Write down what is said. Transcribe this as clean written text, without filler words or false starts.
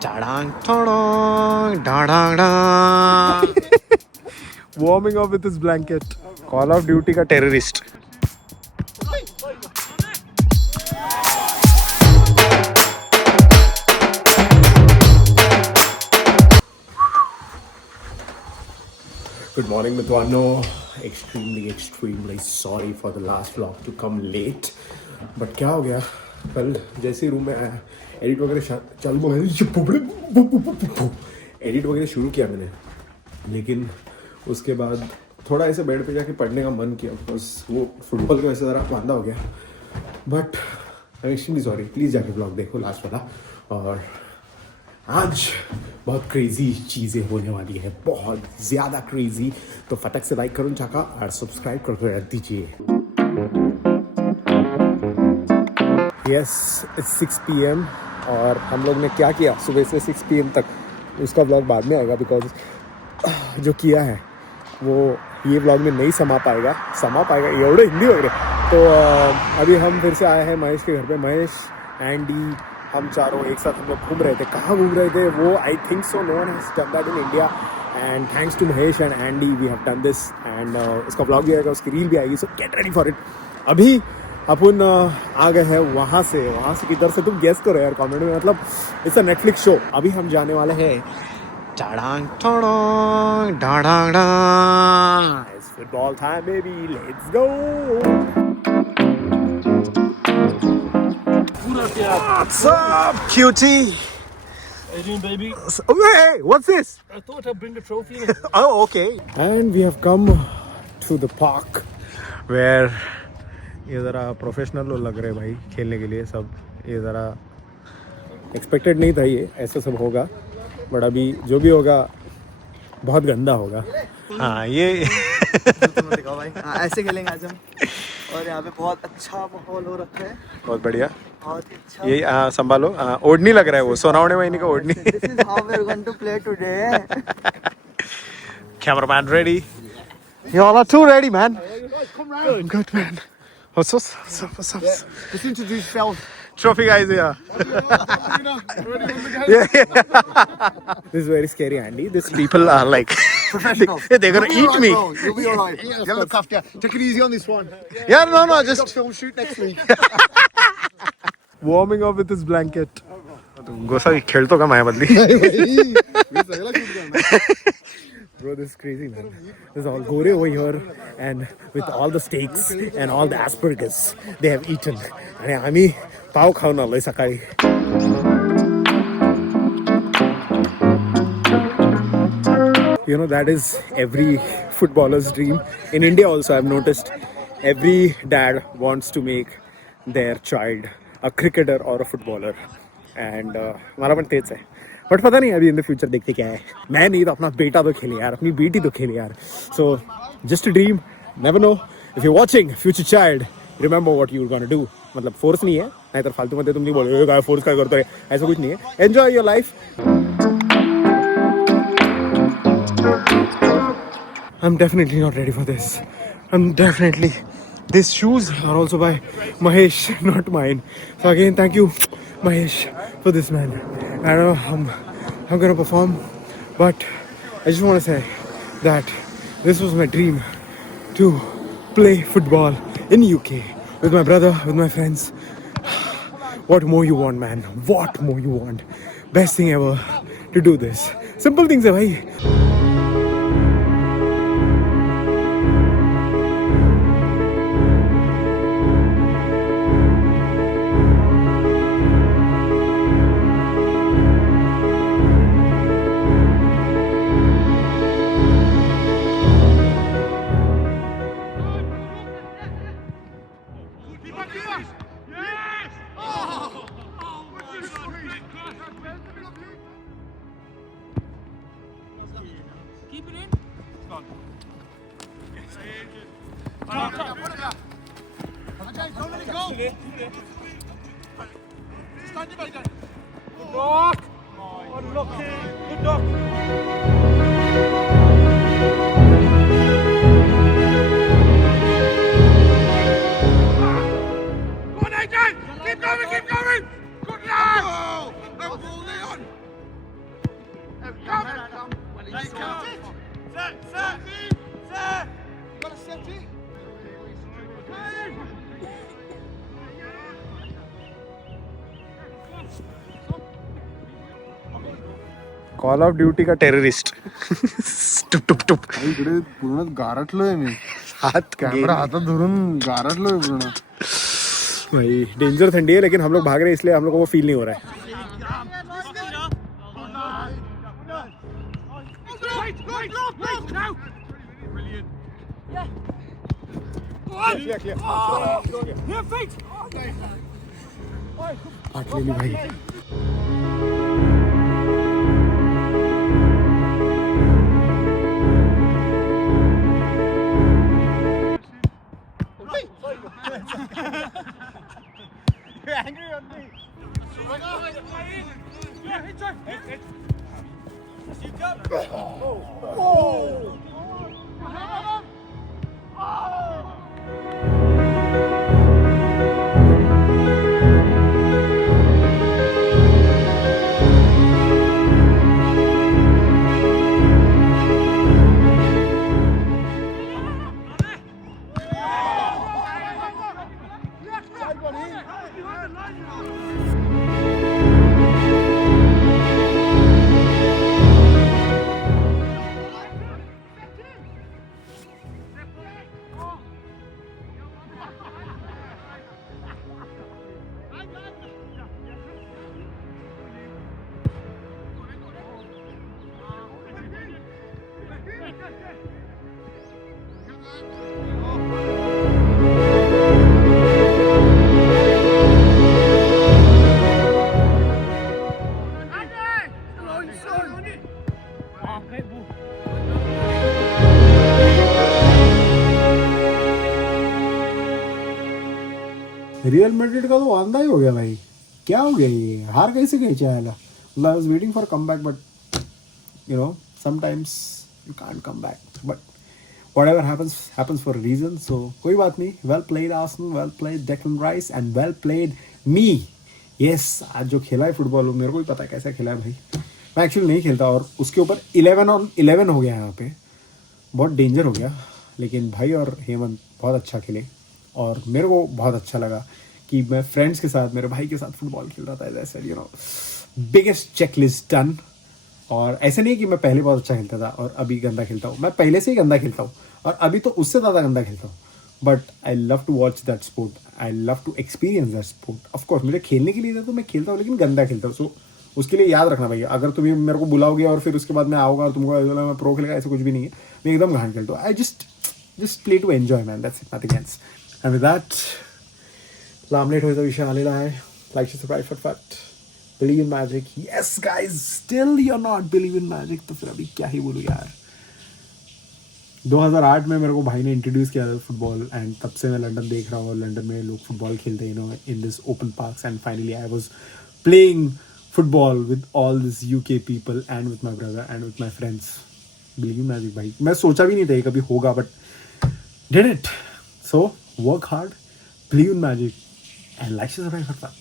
Tadang, tadang, dadang, dang. Warming up with his blanket. Call of Duty का terrorist. Good morning, Mitwano. Extremely sorry for the last vlog to come late. But क्या हो गया? कल जैसे ही रूम में आया, एडिट वगैरह एडिट वगैरह शुरू किया मैंने, लेकिन उसके बाद थोड़ा ऐसे बेड पे जाके पढ़ने का मन किया, बस वो फुटबॉल की वजह से ज़रा वांदा हो गया. But I am extremely sorry. Please जाके ब्लॉग देखो लास्ट वाला. और आज बहुत क्रेजी चीज़ें होने वाली है, बहुत ज़्यादा क्रेजी. तो फटक से लाइक करो चाका और सब्सक्राइब कर दीजिए. यस, इट्स 6 PM और हम लोग ने क्या किया सुबह से 6 PM तक, उसका ब्लॉग बाद में आएगा. बिकॉज जो किया है वो ये ब्लॉग में नहीं समा पाएगा एवढं हिंदी वगैरह. तो अभी हम फिर से आए हैं महेश के घर पे. महेश, एंडी, हम चारों एक साथ हम लोग घूम रहे थे. कहाँ घूम रहे थे वो? I think so no one has done that in India, and thanks to Mahesh and Andy we have done this. And उसका ब्लॉग भी आएगा, उसकी रील भी आएगी. So get ready for it. अभी अपन आ गए हैं वहाँ से किधर से तुम गेस करो यार कमेंट में. मतलब इट्स अ नेटफ्लिक्स शो. अभी हम जाने वाले हैं टाडांग टाडांग डाडांग डांग. It's football time baby, let's go. What's up, cutie? How you doing, baby? Oh, hey, what's this? I thought I'd bring the trophy. Oh, okay. And we have come to the park where ये ज़रा प्रोफेशनल लग रहे भाई खेलने के लिए सब. ये ज़रा एक्सपेक्टेड नहीं था ये ऐसा सब होगा, बट अभी जो भी होगा बहुत गंदा होगा. हाँ ये दिखाओ भाई. हाँ, ऐसे खेलेंगे आज हम. और यहाँ पे बहुत अच्छा माहौल हो रखा है. बहुत बढ़िया. बहुत ही अच्छा. ये संभालो. ओढ़नी लग रहा है वो सोनावणे वाहिनी का ओढ़नी. This is how we are going to play today. Cameraman ready. You all are too ready, man. Come round. Good, man. What's up? Just introduce yourself. Trophy guys here. Yeah. This is very scary, Andy. These people are like Professionals. they're gonna eat me. You'll be alright. You look after. Take it easy on this one. Yeah, no, just Film shoot next week. warming up with his blanket. गोसा खेलतो का माया बदली. Bro, this is crazy, man. There's all gore over here, and with all the steaks and all the Aspergers they have eaten. And आम्ही पाव खाऊन आलोय सकाळी. You know, that is every footballer's dream. In India also, I've noticed every dad wants to make their child a cricketer or a footballer. And हमारा पण तेच है. बट पता नहीं अभी इन द फ्यूचर देखते क्या है. मैं नहीं तो अपना बेटा तो खेले यार, अपनी बेटी तो खेले यार. So just a dream, never know. If you watching future child, remember what you are gonna do. मतलब फोर्स नहीं है, नहीं तो फालतू में तुम नहीं बोलोगे गाय फोर्स क्या करते हो, ऐसा कुछ नहीं है. Enjoy your life. I'm definitely not ready for this. These shoes are also by Mahesh, not mine. So again, thank you, Mahesh, for this, man. I don't know I'm gonna perform, but I just want to say that this was my dream to play football in UK with my brother, with my friends. What more you want, man? What more you want? Best thing ever to do this. Simple things, hai bhai. Keep it in. Don't let it go. Stand your back. Good knock. Unlucky. Good knock. Go on, AJ. Keep going. Good lad. Ball, Leon. Call of duty का टेररिस्ट. टुप टुप टुप. इकडे पूर्ण गारटलोय मी. हाथ कॅमेरा हातात धरून गारटलोय पूर्ण. भाई डेंजर ठंडी है, लेकिन हम लोग भाग रहे हैं इसलिए हम लोग को वो फील नहीं हो रहा है. अकेली भाई. रियल मैड्रिड का तो वांदा ही हो गया भाई. क्या हो गया ये, हार कैसे गए चाहेला. I was waiting for come back, but you know sometimes you can't come back, but whatever happens for a reason. So कोई बात नहीं. well played Arsenal, well played Declan Rice, and well played me. yes, आज जो खेला है फुटबॉल वो मेरे को भी पता है कैसा खेला है भाई. मैं एक्चुअली नहीं खेलता और उसके ऊपर 11 हो गया यहाँ पे. बहुत डेंजर हो गया, लेकिन भाई और हेमंत बहुत अच्छा खेले और मेरे को बहुत अच्छा लगा कि मैं फ्रेंड्स के साथ, मेरे भाई के साथ फुटबॉल खेल रहा था. As I said, you know, biggest checklist done. और ऐसे नहीं कि मैं पहले बहुत अच्छा खेलता था और अभी गंदा खेलता हूँ. मैं पहले से ही गंदा खेलता हूँ और अभी तो उससे ज़्यादा गंदा खेलता हूँ. But I love to watch that sport, I love to experience that sport. Of course मुझे खेलने के लिए था तो मैं खेलता हूँ, लेकिन गंदा खेलता हूँ. सो उसके लिए याद रखना भैया, अगर तुम्हें मेरे को बुलाओगे और फिर उसके बाद मैं आऊँगा और तुमको ऐसा मैं प्रो खेलेगा, ऐसा कुछ भी नहीं है. मैं एकदम घाट खेलता हूँ. I just play to enjoy man, that's it, nothing else. And with that लामलेट व्हायचा विषय आलेला आहे. लाईक सबस्क्राईब फटफट. Believe in magic. Yes guys, still you are not believe in magic, तो फिर अभी क्या ही बोलूँ यार. 2008 में मेरे को भाई ने इंट्रोड्यूस किया था फुटबॉल, एंड तब से मैं लंदन देख रहा हूँ. लंदन में लोग फुटबॉल खेलते हैं, you know, in this open parks. And finally I was playing football with all this UK people and with my brother and with my friends. Believe in magic भाई, मैं सोचा भी नहीं था ये कभी होगा, but did it. So work hard, believe in magic, and like से सब्सक्राइब करता.